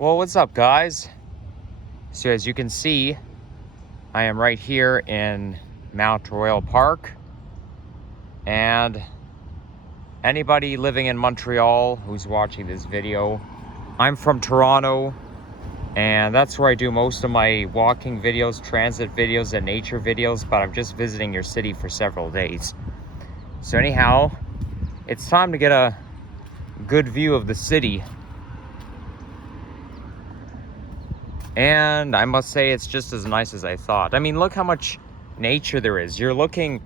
Well, what's up, guys? So as you can see, I am right here in Montreal Park, and anybody living in Montreal who's watching this video, I'm from Toronto, and that's where I do most of my walking videos, transit videos, and nature videos, but I'm just visiting your city for several days. So anyhow, it's time to get a good view of the city. And I must say, it's just as nice as I thought. I mean, look how much nature there is. You're looking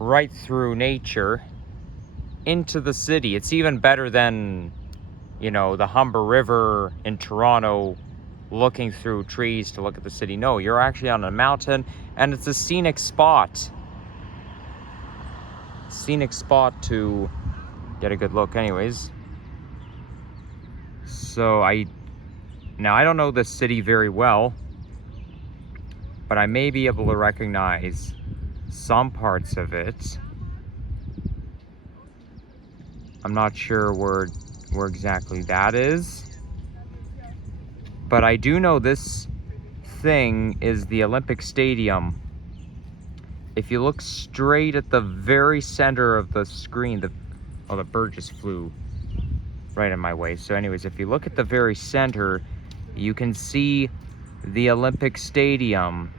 right through nature into the city. It's even better than, the Humber River in Toronto, looking through trees to look at the city. No, you're actually on a mountain, and it's a scenic spot. Scenic spot to get a good look anyways. So Now, I don't know the city very well, but I may be able to recognize some parts of it. I'm not sure where exactly that is, but I do know this thing is the Olympic Stadium. If you look straight at the very center of the screen, the bird just flew right in my way. So anyways, if you look at the very center, you can see the Olympic Stadium,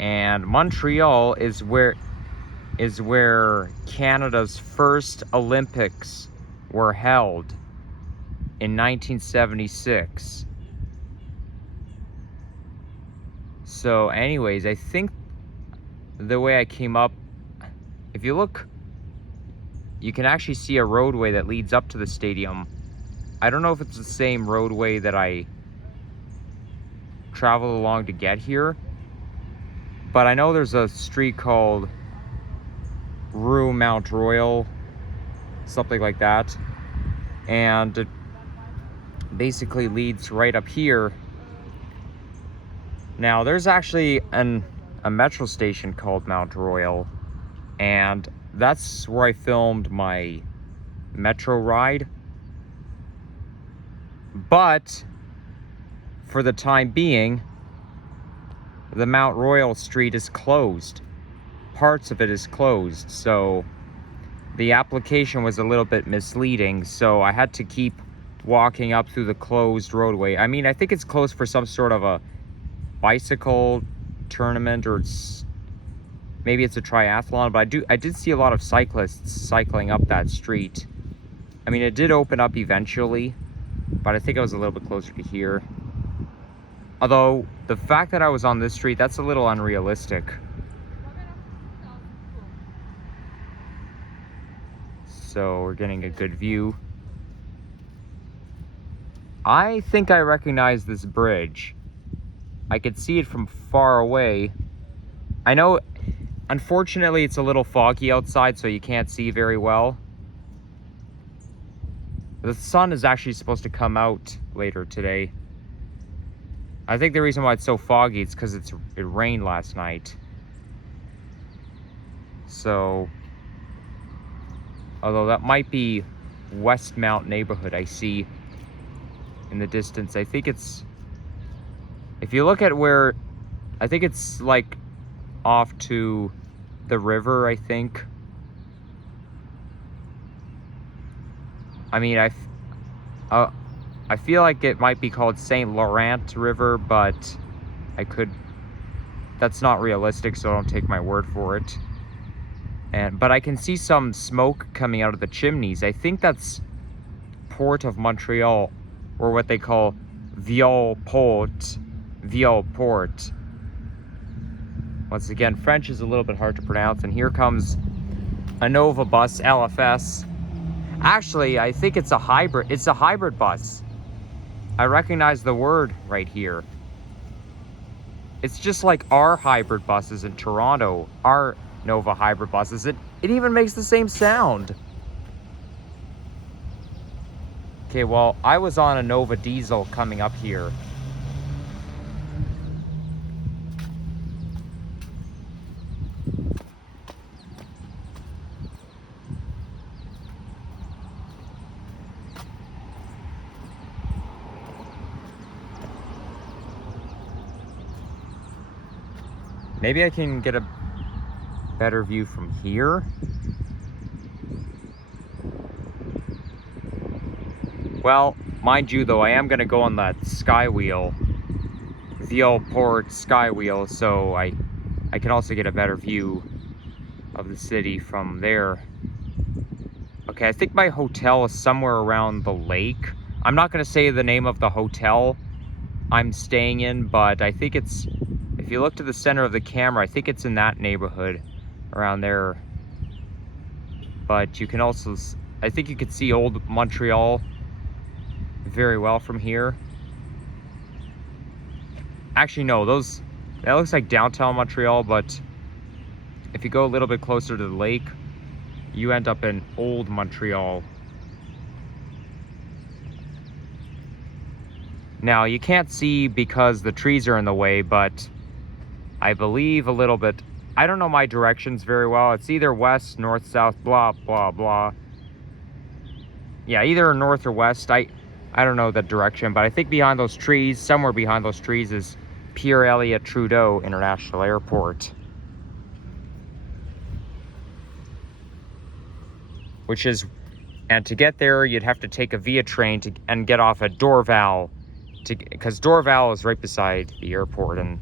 and Montreal is where Canada's first Olympics were held in 1976. So anyways, I think the way I came up, if you look, you can actually see a roadway that leads up to the stadium. I don't know if it's the same roadway that I traveled along to get here, but I know there's a street called Rue Mount Royal, something like that, and it basically leads right up here. Now, there's actually a metro station called Mount Royal, and that's where I filmed my metro ride. But for the time being, the Mount Royal street is closed. Parts of it is closed, so the application was a little bit misleading, so I had to keep walking up through the closed roadway. I mean, I think it's closed for some sort of a bicycle tournament, or maybe it's a triathlon, but I did see a lot of cyclists cycling up that street. I mean, it did open up eventually, but I think I was a little bit closer to here. Although, the fact that I was on this street, that's a little unrealistic. So, we're getting a good view. I think I recognize this bridge. I could see it from far away. I know, unfortunately, it's a little foggy outside, so you can't see very well. The sun is actually supposed to come out later today. I think the reason why it's so foggy is because it rained last night. So, although that might be Westmount neighborhood I see in the distance. I think it's, if you look at where, I think it's like off to the river, I think. I mean, I feel like it might be called St. Laurent River, but that's not realistic, so don't take my word for it. But I can see some smoke coming out of the chimneys. I think that's Port of Montreal, or what they call Vieux Port. Once again, French is a little bit hard to pronounce, and here comes a Nova bus, LFS. Actually, I think it's a hybrid. It's a hybrid bus. I recognize the word right here. It's just like our hybrid buses in Toronto, our Nova hybrid buses. It even makes the same sound. Okay, well, I was on a Nova diesel coming up here. Maybe I can get a better view from here. Well, mind you though, I am going to go on that sky wheel, Vieux-Port sky wheel, so I can also get a better view of the city from there. Okay, I think my hotel is somewhere around the lake. I'm not going to say the name of the hotel I'm staying in, but I think it's, if you look to the center of the camera, I think it's in that neighborhood around there. But you can also, I think you could see old Montreal very well from here. Actually, no, that looks like downtown Montreal, but if you go a little bit closer to the lake, you end up in old Montreal. Now, you can't see because the trees are in the way, but I believe a little bit, I don't know my directions very well. It's either west, north, south, blah, blah, blah. Yeah, either north or west. I don't know the direction, but I think behind those trees, somewhere behind those trees, is Pierre Elliott Trudeau International Airport. Which is, and to get there, you'd have to take a Via train and get off at Dorval, because Dorval is right beside the airport. And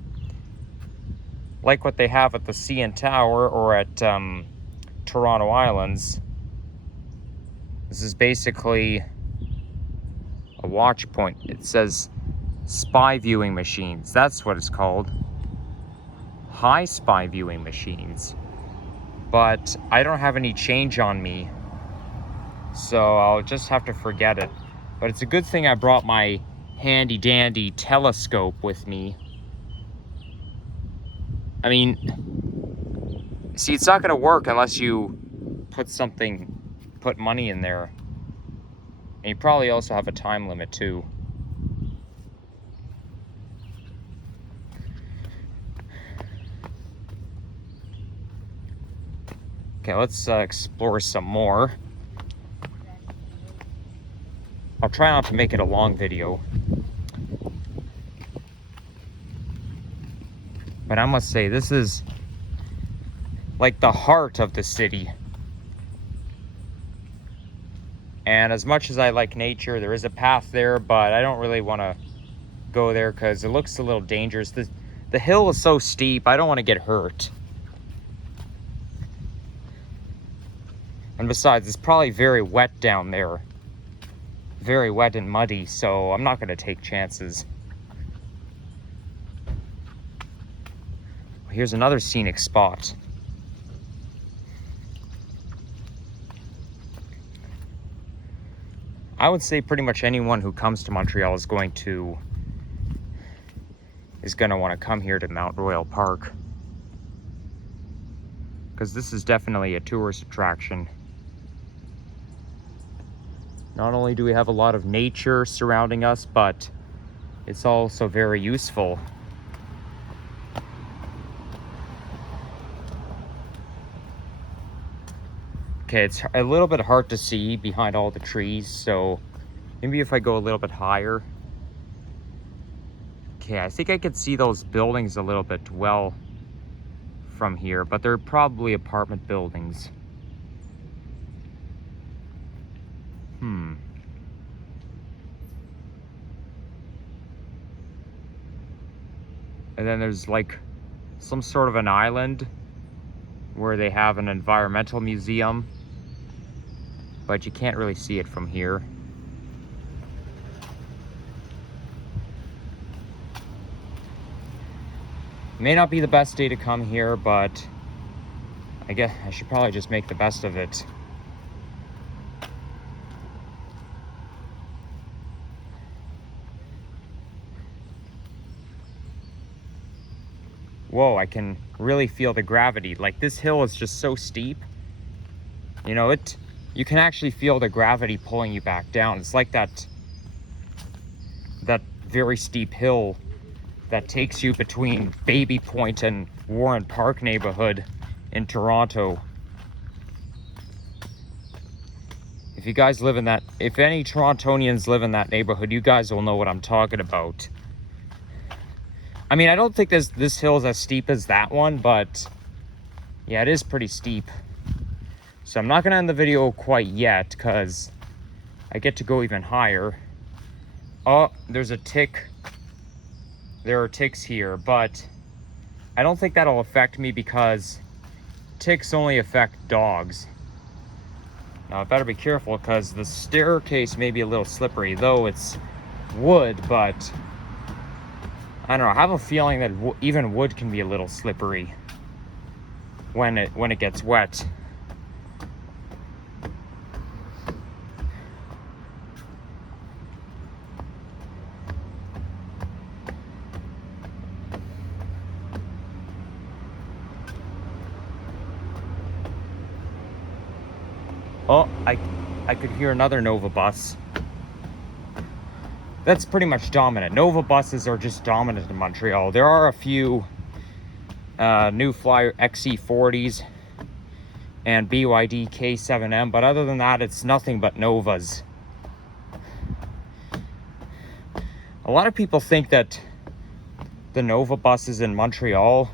like what they have at the CN Tower or at Toronto Islands, this is basically a watch point. It says spy viewing machines. That's what it's called. High spy viewing machines. But I don't have any change on me, so I'll just have to forget it. But it's a good thing I brought my handy dandy telescope with me. I mean, see, it's not gonna work unless you put money in there. And you probably also have a time limit too. Okay, let's explore some more. I'll try not to make it a long video. But I must say, this is like the heart of the city. And as much as I like nature, there is a path there, but I don't really want to go there because it looks a little dangerous. The hill is so steep, I don't want to get hurt. And besides, it's probably very wet down there. Very wet and muddy, so I'm not going to take chances. Here's another scenic spot. I would say pretty much anyone who comes to Montreal is going to want to come here to Mount Royal Park, because this is definitely a tourist attraction. Not only do we have a lot of nature surrounding us, but it's also very useful. Okay, it's a little bit hard to see behind all the trees, so maybe if I go a little bit higher. Okay, I think I could see those buildings a little bit well from here, but they're probably apartment buildings. And then there's like some sort of an island where they have an environmental museum, but you can't really see it from here. May not be the best day to come here, but I guess I should probably just make the best of it. Whoa, I can really feel the gravity. Like, this hill is just so steep. You know, you can actually feel the gravity pulling you back down. It's like that very steep hill that takes you between Baby Point and Warren Park neighborhood in Toronto. If you guys live in that, if any Torontonians live in that neighborhood, you guys will know what I'm talking about. I mean, I don't think this hill is as steep as that one, but yeah, it is pretty steep. So I'm not gonna end the video quite yet because I get to go even higher. Oh, there's a tick. There are ticks here, but I don't think that'll affect me because ticks only affect dogs. Now I better be careful because the staircase may be a little slippery, though it's wood, but I don't know, I have a feeling that even wood can be a little slippery when it gets wet. Oh, I could hear another Nova bus. That's pretty much dominant. Nova buses are just dominant in Montreal. There are a few New Flyer XC40s and BYD K7M, but other than that, it's nothing but Novas. A lot of people think that the Nova buses in Montreal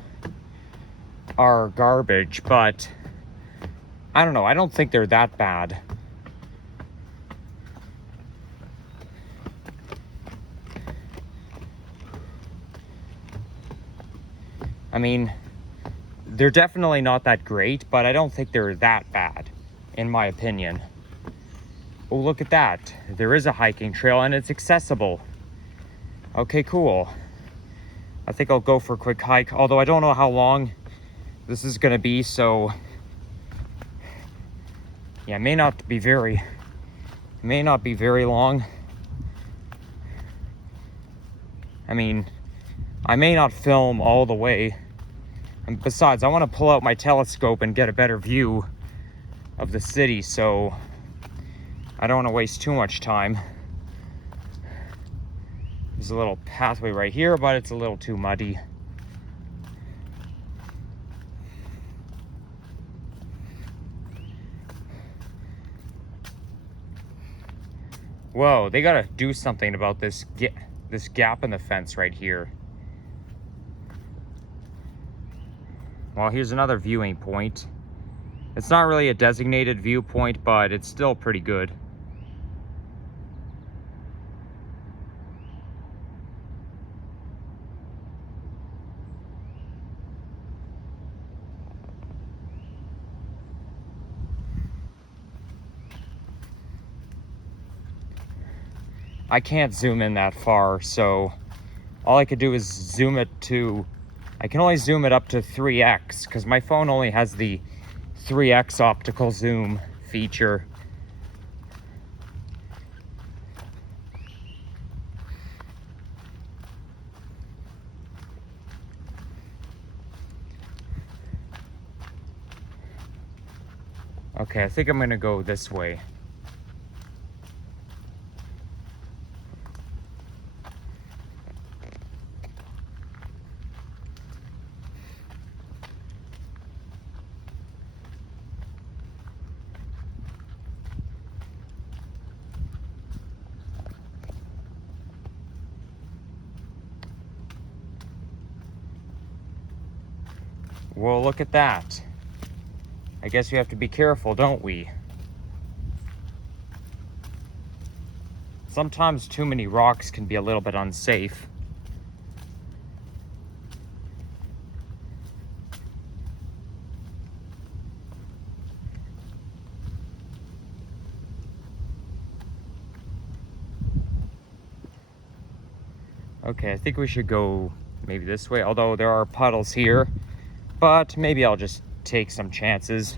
are garbage, but I don't know. I don't think they're that bad. I mean, they're definitely not that great, but I don't think they're that bad, in my opinion. Oh, look at that. There is a hiking trail and it's accessible. Okay, cool. I think I'll go for a quick hike, although I don't know how long this is gonna be, so yeah, it may not be very long. I mean, I may not film all the way. And besides, I want to pull out my telescope and get a better view of the city, so I don't want to waste too much time. There's a little pathway right here, but it's a little too muddy. Whoa, they gotta do something about this gap in the fence right here. Well, here's another viewing point. It's not really a designated viewpoint, but it's still pretty good. I can't zoom in that far, so all I could do is zoom it to, I can only zoom it up to 3x because my phone only has the 3x optical zoom feature. Okay, I think I'm gonna go this way. Well, look at that. I guess we have to be careful, don't we? Sometimes too many rocks can be a little bit unsafe. Okay, I think we should go maybe this way, although there are puddles here, but maybe I'll just take some chances.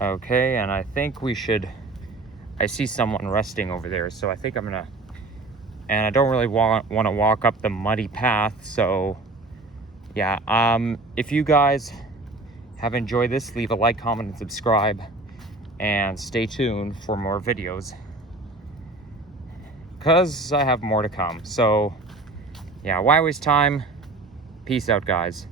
Okay, and I think we should, I see someone resting over there, so I think I'm gonna, and I don't really want to walk up the muddy path, so yeah, if you guys have enjoyed this, leave a like, comment, and subscribe, and stay tuned for more videos, because I have more to come. So yeah, why waste time? Peace out, guys.